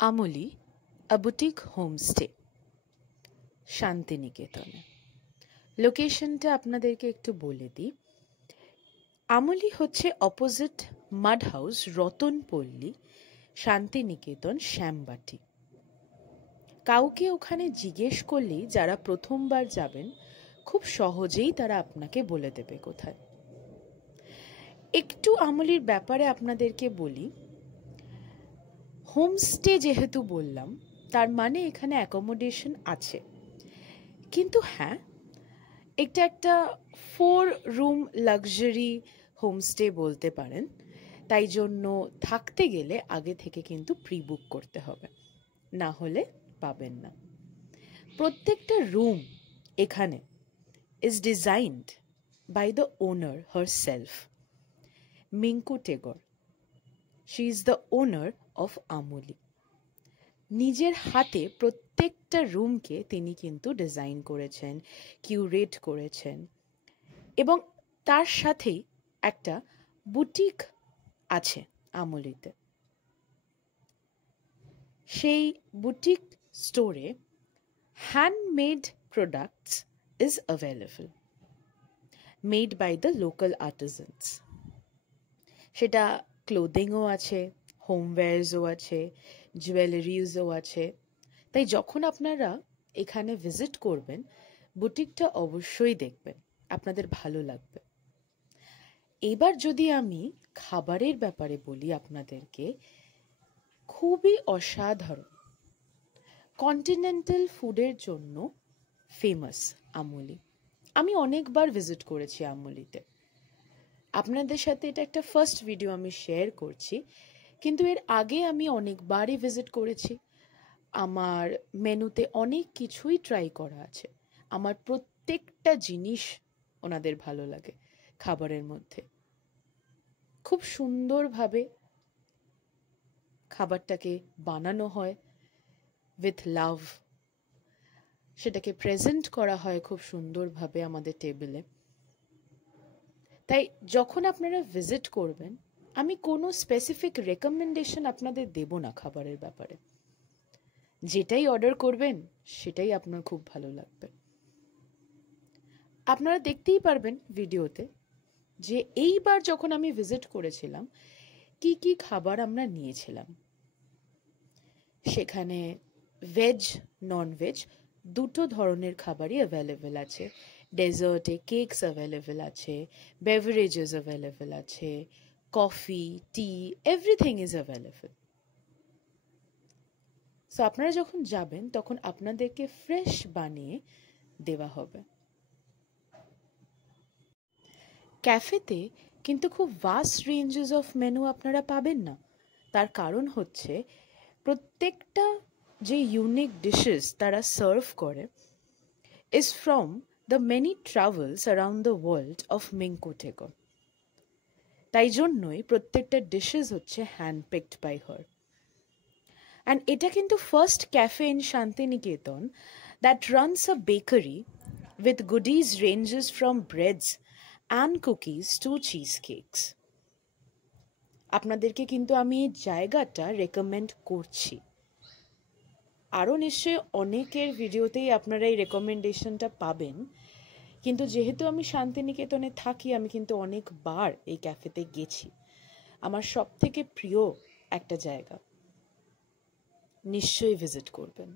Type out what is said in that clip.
আমলি, a boutique homestay, শান্তিনিকেতনে। লোকেশনটা আপনাদেরকে একটু বলে দিই। আমলি হচ্ছে opposite mud house, Ratanpalli, Santiniketan, Shyambati. কাউকে ওখানে জিজ্ঞেস করলেই যারা প্রথমবার যাবেন খুব সহজেই তারা আপনাকে বলে দেবে কোথায়। একটু আমলির ব্যাপারে আপনাদেরকে বলি। হোমস্টে যেহেতু বললাম, তার মানে এখানে অ্যাকোমোডেশন আছে, কিন্তু হ্যাঁ, এটা একটা 4 রুম লাক্সারি হোমস্টে বলতে পারেন। তাই জন্য থাকতে গেলে আগে থেকে কিন্তু প্রি বুক করতে হবে, না হলে পাবেন না। প্রত্যেকটা রুম এখানে is designed by the owner herself, Minku Tagore. She is the owner of Amli. নিজের হাতে প্রত্যেকটা রুমকে তিনি কিন্তু ডিজাইন করেছেন, কিউরেট করেছেন, এবং তার সাথেই একটা বুটিক আছে আমলিতে। সেই বুটিক স্টোরে handmade products is available, made by the local artisans. সেটা ক্লোদিংও আছে, হোমওয়্যারসও আছে, জুয়েলারিজও আছে। তাই যখন আপনারা এখানে ভিজিট করবেন, বুটিকটা অবশ্যই দেখবেন, আপনাদের ভালো লাগবে। এবার যদি আমি খাবারের ব্যাপারে বলি আপনাদেরকে, খুবই অসাধারণ কন্টিনেন্টাল ফুডের জন্য ফেমাস আমলি। আমি অনেকবার ভিজিট করেছি আমলিতে। আপনাদের সাথে এটা একটা ফার্স্ট ভিডিও আমি শেয়ার করছি, কিন্তু এর আগে আমি অনেকবারই ভিজিট করেছি। আমার মেনুতে অনেক কিছুই ট্রাই করা আছে। আমার প্রত্যেকটা জিনিস ওনাদের ভালো লাগে খাবারের মধ্যে। খুব সুন্দরভাবে খাবারটাকে বানানো হয় উইথ লাভ, সেটাকে প্রেজেন্ট করা হয় খুব সুন্দরভাবে আমাদের টেবিলে। তাই যখন আপনারা ভিজিট করবেন, আমি কোনো স্পেসিফিক রেকমেন্ডেশন আপনাদের দেব না খাবারের ব্যাপারে। যেটাই অর্ডার করবেন সেটাই আপনার খুব ভালো লাগবে। আপনারা দেখতেই পারবেন ভিডিওতে যে এইবার যখন আমি ভিজিট করেছিলাম কি কি খাবার আমরা নিয়েছিলাম। সেখানে ভেজ, নন ভেজ দুটো ধরনের খাবারই অ্যাভেলেবেল আছে। ডেজার্টে কেকস অ্যাভেলেবেল আছে, বেভারেজেস অ্যাভেলেবেল আছে, coffee, T, everything is available. So আপনারা যখন যাবেন তখন আপনাদেরকে ফ্রেশ বানিয়ে দেওয়া হবে। ক্যাফেতে কিন্তু খুব ভাস্ট রেঞ্জেস অফ মেনু আপনারা পাবেন না। তার কারণ হচ্ছে প্রত্যেকটা যে ইউনিক ডিশেস তারা সার্ভ করে is from the many travels around the world of Minku Tagore. তাই জন্যই প্রত্যেকটা ডিশেস হচ্ছে হ্যান্ডপিকড বাই হার। অ্যান্ড এটা কিন্তু first cafe in Santiniketan that runs a bakery with goodies ranges from breads and cookies to cheesecakes. আপনাদেরকে কিন্তু আমি এই জায়গাটা রেকমেন্ড করছি। আরও নিশ্চয়ই অনেকের ভিডিওতেই আপনারা এই রেকমেন্ডেশনটা পাবেন, কিন্তু যেহেতু আমি শান্তিনিকেতনে থাকি, আমি কিন্তু অনেকবার এই ক্যাফেতে গেছি। আমার সব থেকে প্রিয় একটা জায়গা, নিশ্চয়ই ভিজিট করবেন।